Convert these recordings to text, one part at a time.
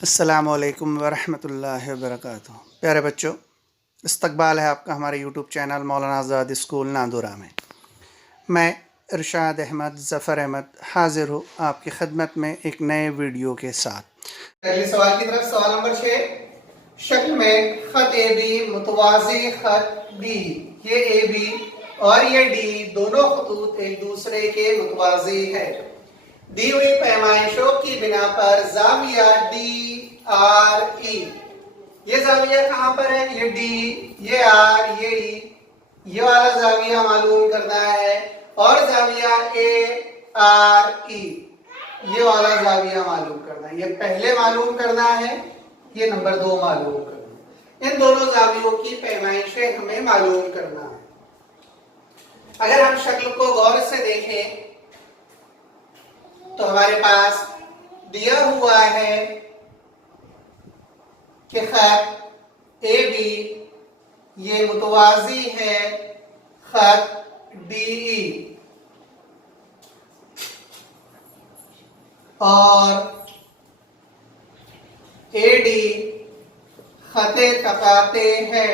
अस्सलामुअलैकुम वरहमतुल्लाहि वबरकातुहू। प्यारे बच्चों, इस्तकबाल है आपका हमारे यूट्यूब चैनल मौलाना आज़ाद स्कूल नांदुरा में। मैं इरशाद अहमद ज़फ़र अहमद हाज़िर हूँ आपकी खिदमत में एक नए वीडियो के साथ। अगले सवाल की तरफ, सवाल नंबर 6। शक्ल में ख़त ए बी मुतवाज़ी ख़त डी, ये ए बी और ये डी दोनों खतूत एक दूसरे के मुतवाज़ी है। दी हुई पैमाइशों की बिना पर जाविया डी आर ई, ये जाविया कहाँ पर है? ये डी, ये आर, ये ई, ये वाला जाविया मालूम करना है। और जाविया ए आर ई, ये वाला जाविया मालूम करना है। ये पहले मालूम करना है, ये नंबर 2 मालूम करना है। इन दोनों जावियों की पैमाइशें हमें मालूम करना है। अगर हम शक्ल को गौर से देखें तो हमारे पास दिया हुआ है कि खत ए बी ये मुतवाज़ी है खत डी ई, और ए डी खते तकाते है।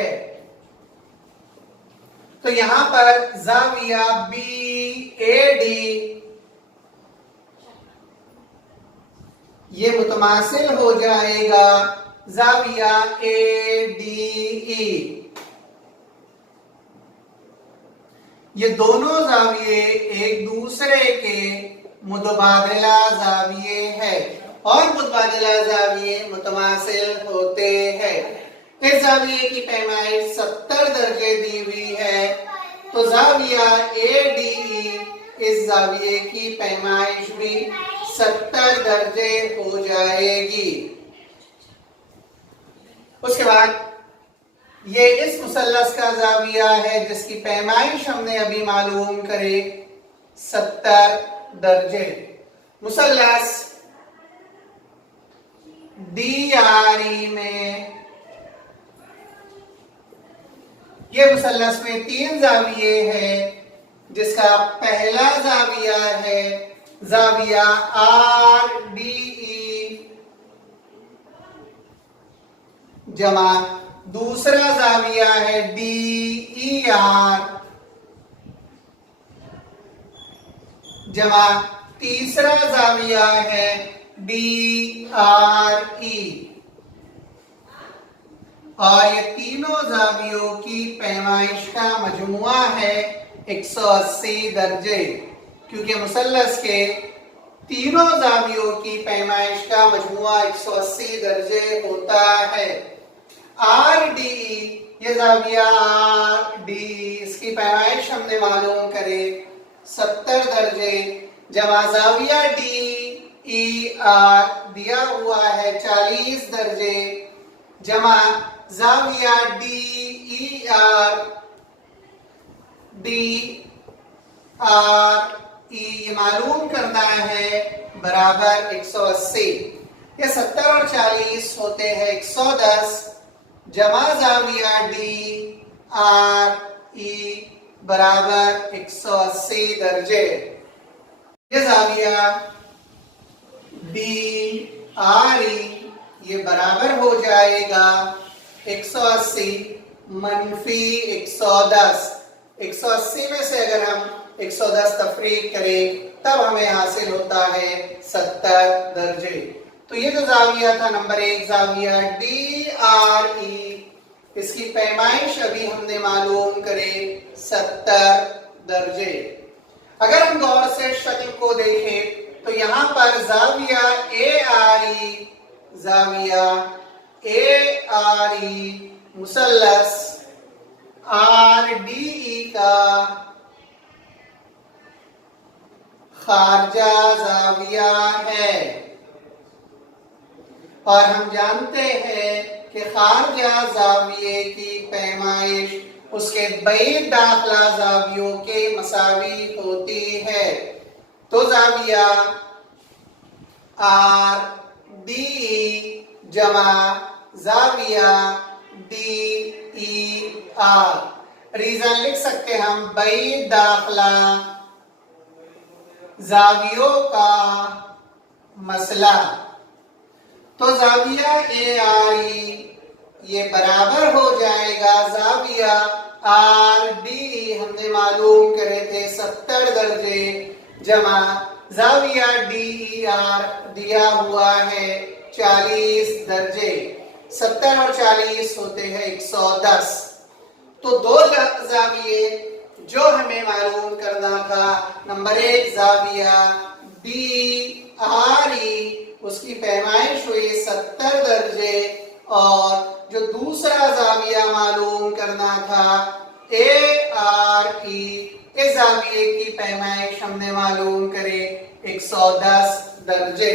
तो यहां पर जाविया बी ए डी ये मुतमासिल हो जाएगा जाविया ए डी ई। ये दोनों जाविये एक दूसरे के मुतबादिला जाविये है और मुतबादिला जाविये मुतमासिल होते हैं। इस जाविये की पैमाइश 70 दर्जे दी हुई है, तो जाविया ए डी ई इस जाविये की पैमाइश भी 70 दर्जे हो जाएगी। उसके बाद ये इस मुसल्लस का जाविया है जिसकी पैमाइश हमने अभी मालूम करे 70 दर्जे। मुसल्लस डी आर ई में, ये मुसल्लस में 3 जाविये हैं, जिसका पहला जाविया है जाविया आर डी ई जमा दूसरा जाविया है डी ई आर जमा तीसरा जाविया है डी आर ई। और ये तीनों जावियों की पैमाइश का मजमुआ है 180 दर्जे, क्योंकि मुसल्लस के तीनों जावियों की पैमाइश का मजमुआ 180 दर्जे होता है। आर डी ये जाविया आर डी इसकी पैमाइश हमने मालूम करे 70 दर्जे, जमा जाविया डी ई आर दिया हुआ है 40 दर्जे, जमा जाविया D E R D R E ये मालूम करना है बराबर 180। ये 70 और 40 होते हैं 110, जमा जाविया डी आर ई बराबर 180 दर्जे। ये जाविया डी आर ई ये बराबर हो जाएगा 180 मनफी 110। 180 में से अगर हम 110 तफरीक करें तब हमें हासिल होता है 70 दर्जे। तो ये जो जाविया था नंबर 1 जाविया डी आर ई, इसकी पैमाइश अभी हमने मालूम करे 70 दर्जे। अगर हम गौर से शक्ल को देखें तो यहां पर जाविया ए आर ई, जाविया ए आर ई मुसल्लस आर डी ई का खारजा जाविया है, और हम जानते हैं कि खारजा जाविये की पैमाइश उसके बैद दाखिला जावियों के मसावी होती है। तो जाविया आर डी ई जमा जाविया डी ई आर, रीजन लिख सकते हम बैद दाखिला जावियों का मसला। तो जाविया ए आर ई ये बराबर हो जाएगा जाविया आर डी, हमने मालूम करे थे 70 दर्जे, जमा जाविया डी ई आर दिया हुआ है 40 दर्जे। 70 और 40 होते हैं 110। तो दो जाविये जो हमें मालूम करना था, नंबर 1 जाविया डी आर ई, उसकी पैमाइश हुई 70 दर्जे, और जो दूसरा जाविया मालूम करना था ए आर ई, इस जाविये की पैमाइश हमने मालूम करे 110 दर्जे।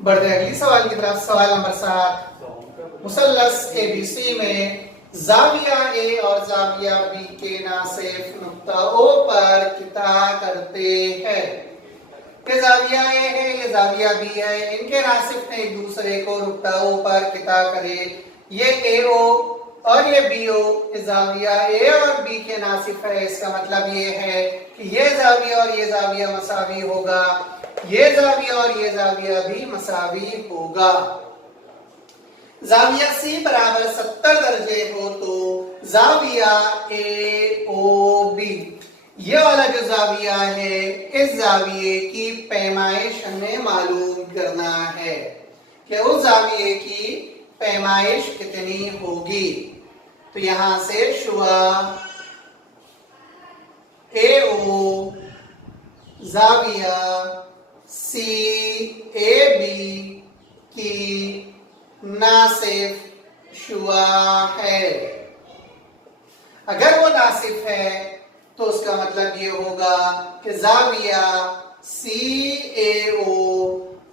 बढ़ते अगली सवाल की तरफ। सवाल नंबर 7, मुसल्लस एबीसी में जाविया ए और जाविया बी के नासिफ नुक्ता ओ पर किता करते हैं। ये जाविया ए है, ये जाविया बी है, इनके नासिफ ने एक दूसरे को नुक्ता ओ पर किता करे। ये ए ओ और ये बी ओ, ये जाविया ए और बी के नासिफ है। इसका मतलब ये है कि ये जाविया और ये जाविया मसावी होगा, ये जाविया और ये जाविया भी मसावी होगा। जाविया सी बराबर 70 दर्जे हो तो जाविया ए ओ बी, ये वाला जो जाविया है, इस जाविये की पैमाइश हमें मालूम करना है कि उस जाविये की पैमाइश कितनी होगी। तो यहां से शुआ ए ओ जाविया सी ए बी की नासिफ शुआ है। अगर वो नासिफ है तो उसका मतलब ये होगा कि जाविया सी ए ओ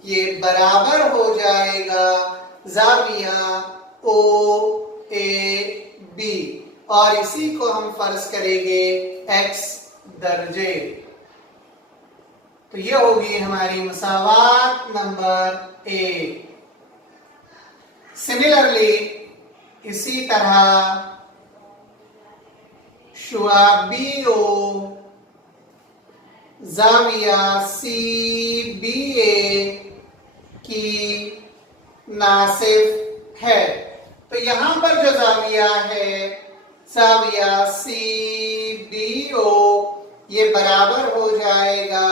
ये बराबर हो जाएगा जाविया ओ ए बी, और इसी को हम फर्ज करेंगे x दर्जे। तो ये होगी हमारी मसावात नंबर 1। सिमिलरली इसी तरह शुआ बी ओ जाविया सी बी ए की नासिफ है। तो यहां पर जो जाविया है जाविया सी बी ओ ये बराबर हो जाएगा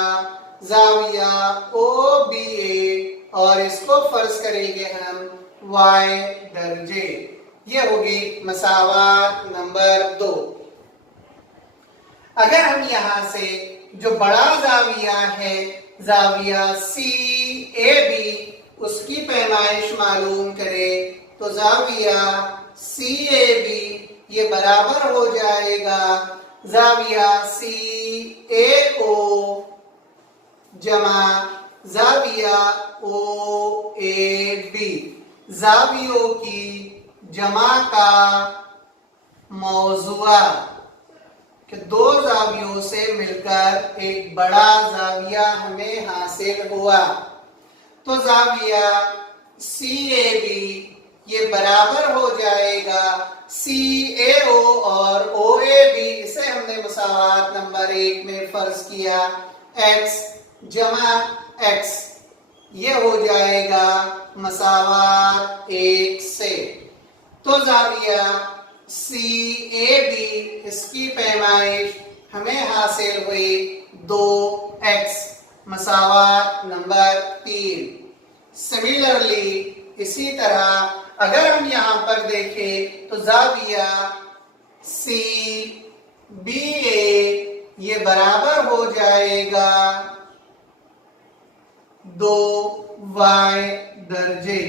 जाविया ओ बी ए, और इसको फर्ज करेंगे हम y दर्जे। ये होगी मसावात नंबर 2। अगर हम यहां से जो बड़ा जाविया है जाविया सी ए बी, उसकी पैमाइश मालूम करें तो जाविया सी ए बी ये बराबर हो जाएगा जाविया सी ए ओ जमा जाविया ओ ए बी, जावियों की जमा का मौजुआ कि दो जावियों से मिलकर एक बड़ा जाविया हमें हासिल हुआ। तो जाविया सी ए बी ये बराबर हो जाएगा सी ए ओ और ओ ए बी, इसे हमने मुसावात नंबर 1 में फर्ज किया x जमा x, ये हो जाएगा मसावात 1 से। तो जाविया सी ए बी इसकी पैमाइश हमें हासिल हुई 2x मसावात नंबर 3। सिमिलरली इसी तरह अगर हम यहां पर देखें तो जाविया सी बी ए ये बराबर हो जाएगा 2y दर्जे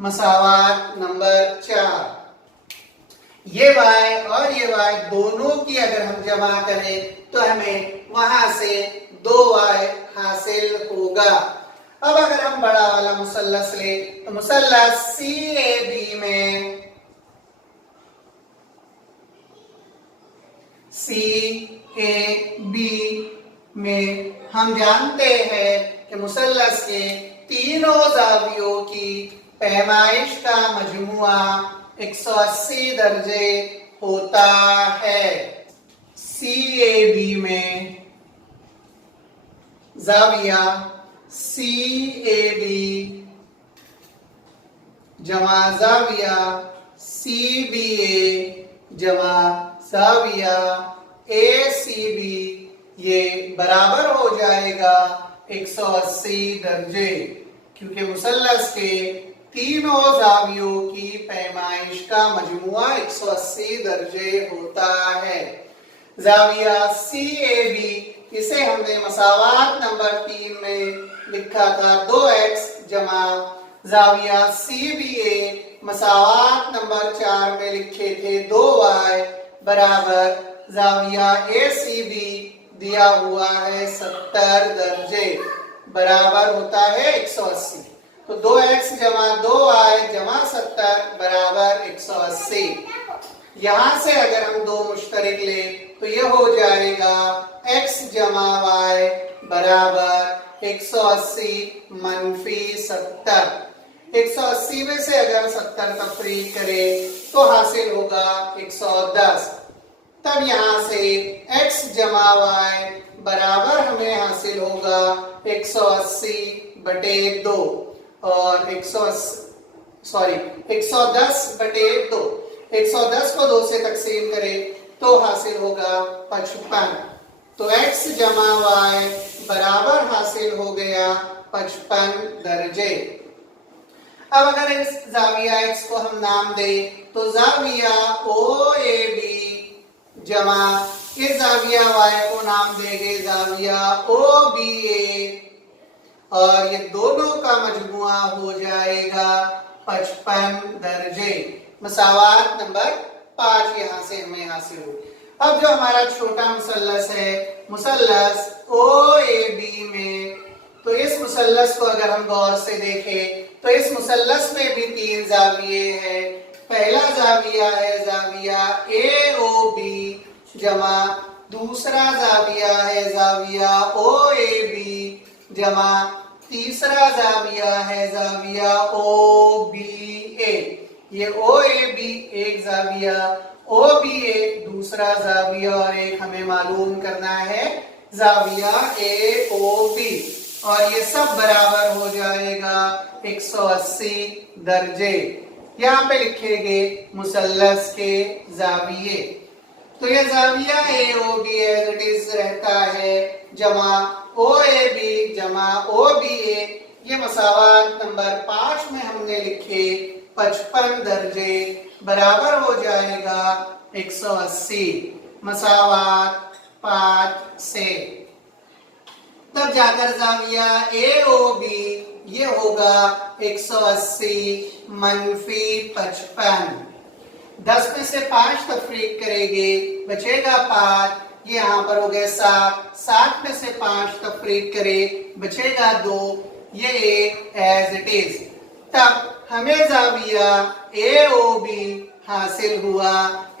मसावात नंबर 4। ये y और ये y दोनों की अगर हम जमा करें तो हमें वहां से 2y हासिल होगा। अब अगर हम बड़ा वाला मुसल्लस ले तो मुसल्लस सी ए बी में सी ए बी में हम जानते हैं कि मुसल्लस के तीनों जावियों की पैमाइश का मजमुआ 180 दर्जे होता है। सी ए बी में जाविया सी ए बी जमा जाविया CBA जमा जाविया ACB, ये बराबर हो जाएगा 180 दर्जे, क्योंकि मुसल्लस के तीनों जावियों की पैमाइश का मजमुआ 180 दर्जे होता है। जाविया CAB, इसे हमने मसावात नंबर 3 में लिखा था 2x जमा जाविया CBA मसावात नंबर 4 में लिखे थे 2y बराबर जाविया ACB दिया हुआ है 70 दर्जे, बराबर होता है 180। तो 2x जमा 2y जमा 70 बराबर 180। यहां से अगर हम दो मुश्तरिक ले तो यह हो जाएगा x जमा y बराबर 180 मनफी 70। 180 में से अगर 70 तफरीक करें तो हासिल होगा 110। तब यहां से x जमा y बराबर हमें हासिल होगा 180 बटे 2 और 110 बटे 2। 110 को 2 से तकसीम करें तो हासिल होगा 55। तो x जमा y बराबर हासिल हो गया 55 दर्जे। अब अगर इस जाविया x को हम नाम दें तो जाविया OAB जमा इस जाविया y को नाम देंगे जाविया OBA, और ये दोनों का मजमुआ हो जाएगा 55 दर्जे। मसावात नंबर 5 यहां से हमें हासिल हुई। अब जो हमारा छोटा मुसल्लस है, मुसल्लस OAB में, तो इस मुसल्लस को अगर हम गौर से देखें तो इस मुसल्लस में भी 3 जाविये हैं। पहला जाविया है जाविया AOB जमा दूसरा जाविया है जाविया OAB जमा तीसरा जाविया है जाविया OBA। ये OAB एक जाविया, OBA दूसरा जाविया, और एक हमें मालूम करना है जाविया AOB, और ये सब बराबर हो जाएगा 180 दर्जे। यहाँ पे लिखेंगे मुसल्लस के जाविये। तो ये जाविया AOB एज इट इज रहता है जमा OAB जमा OBA, ये मसावात नंबर 5 में हमने लिखे 55 दर्जे, बराबर हो जाएगा 180 मसावात 5 से। तब जाकर जाविया AOB ये होगा 180 मनफी 55। 10 में से 5 तफरीक करेंगे बचेगा 5, ये यहाँ पर हो गए 7। 7 में से 5 तफरीक करें बचेगा 2, ये एक एज इट इज। तब हमें जाविया AOB हासिल हुआ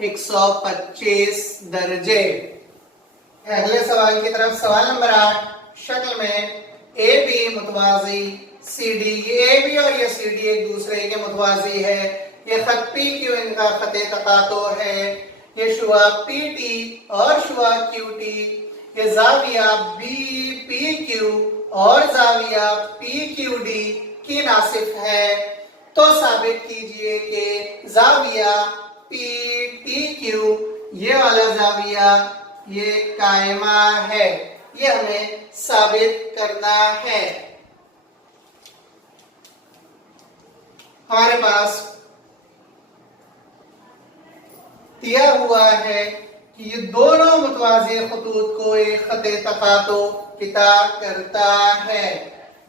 125 दर्जे। अगले सवाल की तरफ, सवाल नंबर 8 शक्ल में AB मुतवाजी CD, ये AB और ये CD एक दूसरे के मुतवाजी है। ये खत PQ इनका खते तकातो है। ये शुआ PT और शुआ QT, ये जाविया BPQ और जाविया PQD की नासिफ है। तो साबित कीजिए कि जाविया PTQ ये वाला जाविया ये कायमा है। ये हमें साबित करना है। हमारे पास दिया हुआ है कि ये दोनों मुतवाज़ी खतूत को एक खते तकातो किता करता है,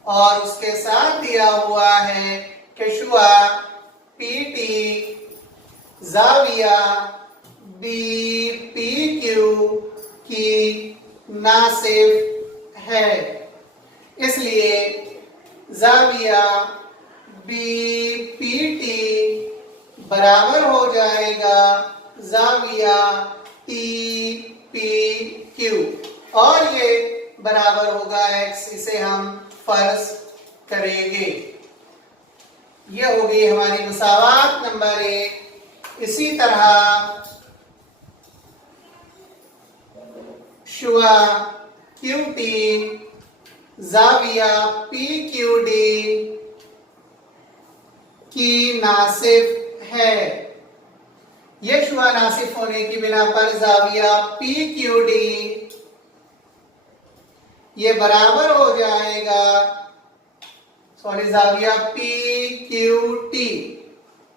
और उसके साथ दिया हुआ है कि शुआ PT जाविया BPQ की नासिफ है। इसलिए जाविया BPT बराबर हो जाएगा जाविया TPQ, और ये बराबर होगा x, इसे हम फर्ज करेंगे। ये होगी हमारी मसावात नंबर 1। इसी तरह शुआ QT जाविया PQD की नासिफ है। ये शुआ नासिफ होने की बिना पर जाविया पी क्यू डी ये बराबर हो जाएगा, सॉरी जाविया पी क्यू टी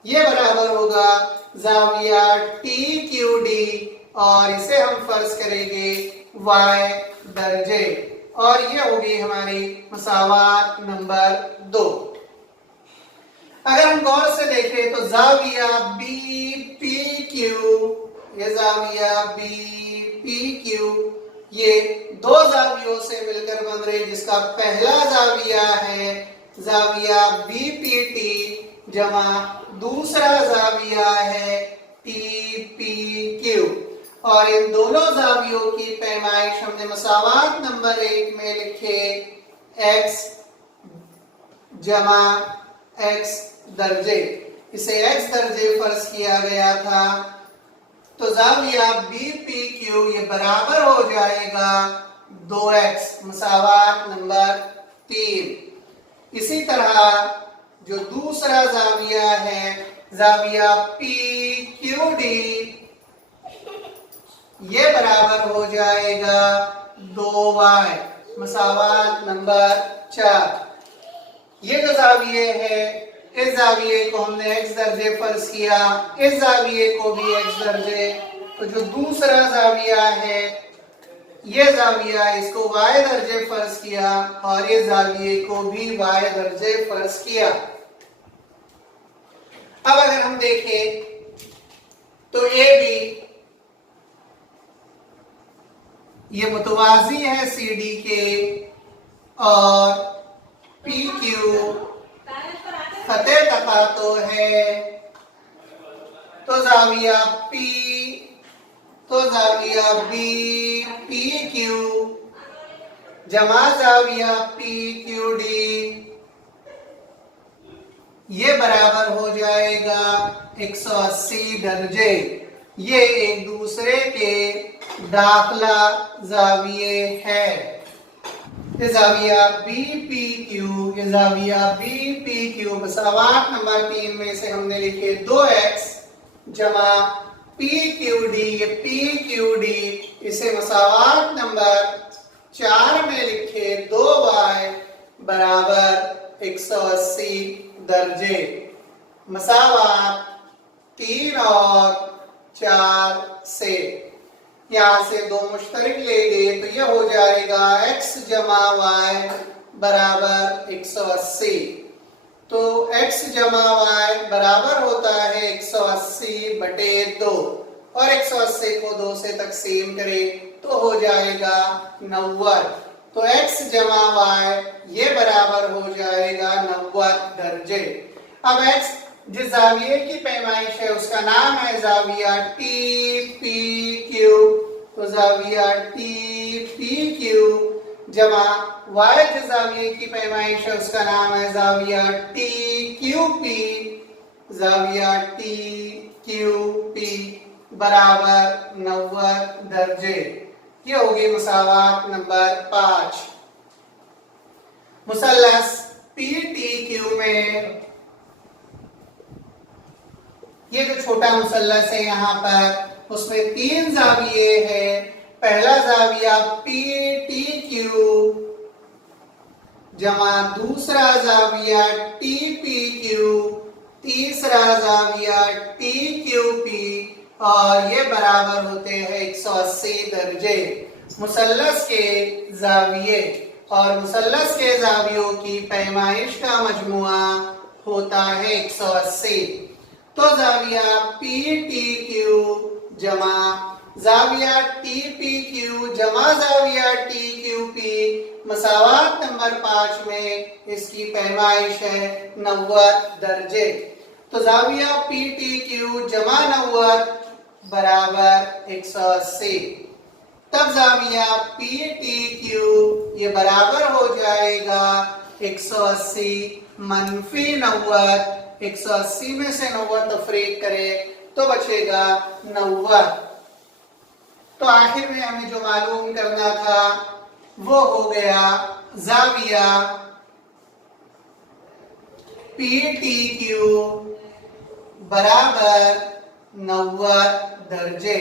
ये बराबर होगा जाविया टी क्यू डी, और इसे हम फर्ज करेंगे y दर्जे, और ये होगी हमारी मसावात नंबर 2। अगर हम गौर से देखें तो जाविया बी पी क्यू, ये जाविया बी पी क्यू ये दो जावियों से मिलकर बन रहे, जिसका पहला जाविया है जाविया बी पी टी जमा दूसरा जाविया है टी पी क्यू, और इन दोनों जावियों की पैमाइश हमने मसावात नंबर 1 में लिखे x जमा x दर्जे, इसे x दर्जे फर्ज किया गया था, तो जाविया बी पी क्यू ये बराबर हो जाएगा 2x मसावात नंबर 3। इसी तरह जो दूसरा जाविया है जाविया पी क्यू डी ये बराबर हो जाएगा 2y मसावात नंबर 4। ये जो जाविये है इस जाविये को हमने x दर्जे फर्ज किया, इस जाविये को भी x दर्जे, तो जो दूसरा जाविया है ये जाविया इसको y दर्जे फर्ज किया और इस जाविये को भी y दर्जे फर्ज किया। अब अगर हम देखें तो ए बी ये मुतवाजी है सी डी के, और पी क्यू फतेह तकातो है, तो जाविया बी पी क्यू जमा जाविया पी क्यू डी ये बराबर हो जाएगा 180 दर्जे। ये एक दूसरे के दाखला जाविये है। ये जाविया बी पी क्यू, ये जाविया बी पी क्यू मसावात नंबर 3 में से हमने लिखे 2x जमा पी क्यू डी, ये पी क्यू डी इसे मसावात नंबर 4 में लिखे 2y बराबर 180 दर्जे। मसावात 3 और 4 से यहां से 2 मुश्तरक ले गए तो यह हो जाएगा x जमा y बराबर 180। तो x जमा y बराबर होता है 180 बटे 2, और 180 को 2 से तकसीम करें तो हो जाएगा 90। तो x जमा y ये बराबर हो जाएगा 90 दर्जे। अब x जिस जाविये की पैमाइश है उसका नाम है जाविया टी पी क्यू, तो जाविया टी पी क्यू जमा y जिस जाविये की पैमाइश है उसका नाम है जाविया टी क्यू पी, जाविया टी क्यू पी बराबर 90 दर्जे। ये होगी मसावात नंबर 5। मुसल्लस पी टी क्यू में ये जो छोटा मुसल्लस है यहाँ पर उसमें 3 जाविये हैं। पहला जाविया पी टी क्यू जमा दूसरा जाविया टी पी क्यू, तीसरा जाविया टी क्यू पी, और ये बराबर होते हैं 180 दर्जे। मुसल्लस के जाविये और मुसल्लस के जावियों की पैमाइश का मजमुआ होता है 180। तो जाविया पी टी क्यू जमा जाविया टी पी क्यू जमा जाविया टी क्यू पी मसावात नंबर 5 में इसकी पैमाइश है 90 दर्जे। तो जाविया पी टी क्यू जमा 90 बराबर 180। तब जाविया पी टी क्यू ये बराबर हो जाएगा 180 मनफी 90। 180 में से 90 तफरीक करें तो बचेगा 90। तो आखिर में हमें जो मालूम करना था वो हो गया जाविया PTQ बराबर 90 दर्जे।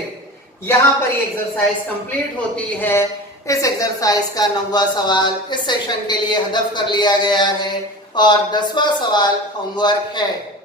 यहाँ पर ये एक्सरसाइज कंप्लीट होती है। इस एक्सरसाइज का 9वां सवाल इस सेशन के लिए हदफ कर लिया गया है और 10वां सवाल होमवर्क है।